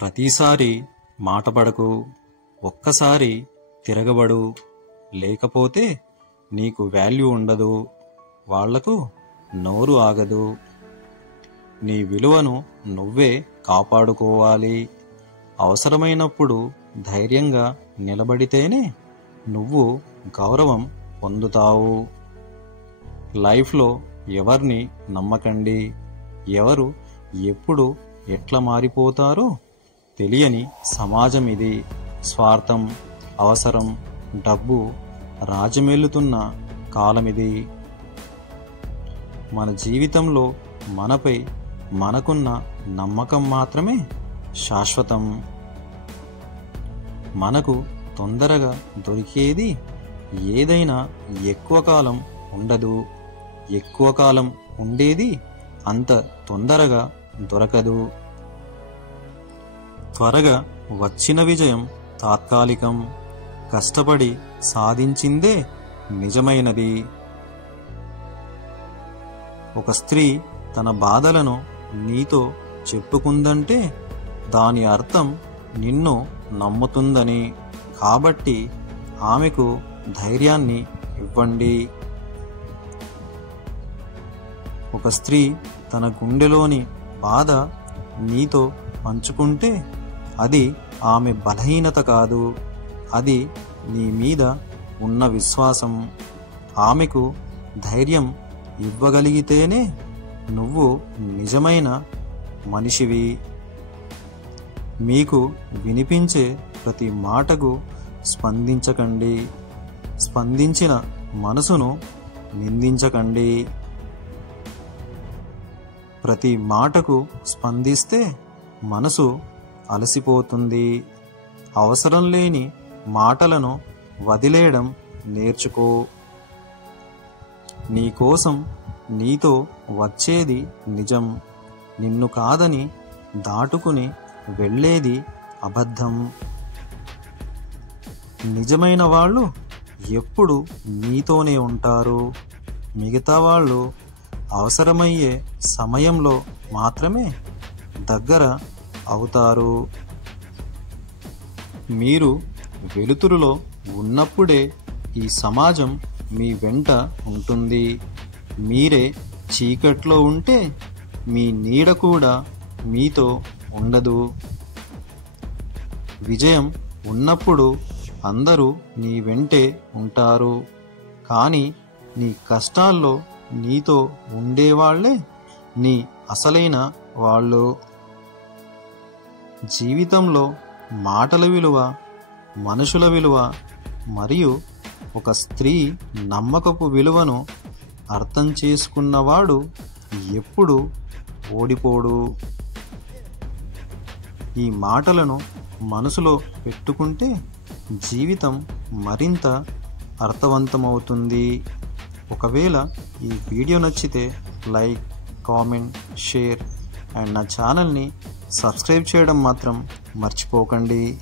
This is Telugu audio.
ప్రతిసారి మాటపడకు, ఒక్కసారి తిరగబడు, లేకపోతే నీకు వాల్యూ ఉండదు, వాళ్లకు నోరు ఆగదు. నీ విలువను నువ్వే కాపాడుకోవాలి. అవసరమైనప్పుడు ధైర్యంగా నిలబడితేనే నువ్వు గౌరవం పొందుతావు. లైఫ్లో ఎవరిని నమ్మకండి. ఎవరు ఎప్పుడు ఎట్లా మారిపోతారో తెలియని సమాజం ఇది. స్వార్థం, అవసరం, డబ్బు రాజమేలుతున్న కాలమిది. మన జీవితంలో మనపై మనకున్న నమ్మకం మాత్రమే శాశ్వతం. మనకు తొందరగా దొరికేది ఏదైనా ఎక్కువ కాలం ఉండదు. ఎక్కువ కాలం ఉండేది అంత తొందరగా దొరకదు. త్వరగా వచ్చిన విజయం తాత్కాలికం. కష్టపడి సాధించిందే నిజమైనది. ఒక స్త్రీ తన బాధలను నీతో చెప్పుకుందంటే దాని అర్థం నిన్ను నమ్ముతుందని. కాబట్టి ఆమెకు ధైర్యాన్ని ఇవ్వండి. ఒక స్త్రీ తన గుండెలోని బాధ నీతో పంచుకుంటే అది ఆమె బలహీనత కాదు, అది నీ మీద ఉన్న విశ్వాసం. ఆమెకు ధైర్యం ఇవ్వగలిగితేనే నువ్వు నిజమైన మనిషివి. మీకు వినిపించే ప్రతి మాటకు స్పందించకండి. స్పందించిన మనసును నిందించకండి. ప్రతి మాటకు స్పందిస్తే మనసు అలసిపోతుంది. అవసరం లేని మాటలను వదిలేయడం నేర్చుకో. నీకోసం నీతో వచ్చేది నిజం. నిన్ను కాదని దాటుకుని వెళ్ళేది అబద్ధం. నిజమైన వాళ్ళు ఎప్పుడు నీతోనే ఉంటారు. మిగతా వాళ్ళు అవసరమయ్యే సమయంలో మాత్రమే దగ్గర అవుతారు. మీరు వెలుతురులో ఉన్నప్పుడే ఈ సమాజం మీ వెంట ఉంటుంది. మీరే చీకట్లో ఉంటే మీ నీడ కూడా మీతో ఉండదు. విజయం ఉన్నప్పుడు అందరూ నీ వెంటే ఉంటారు. కానీ నీ కష్టాల్లో నీతో ఉండేవాళ్లే నీ అసలైన వాళ్ళు. జీవితంలో మాటల విలువ, మనుషుల విలువ మరియు ఒక స్త్రీ నమ్మకపు విలువను అర్థం చేసుకున్నవాడు ఎప్పుడు ఓడిపోడు. ఈ మాటలను మనసులో పెట్టుకుంటే జీవితం మరింత అర్థవంతమవుతుంది. ఒకవేళ ఈ వీడియో నచ్చితే లైక్, కామెంట్, షేర్ అండ్ నా ఛానల్ని సబ్స్క్రైబ్ చేయడం మాత్రం మర్చిపోకండి.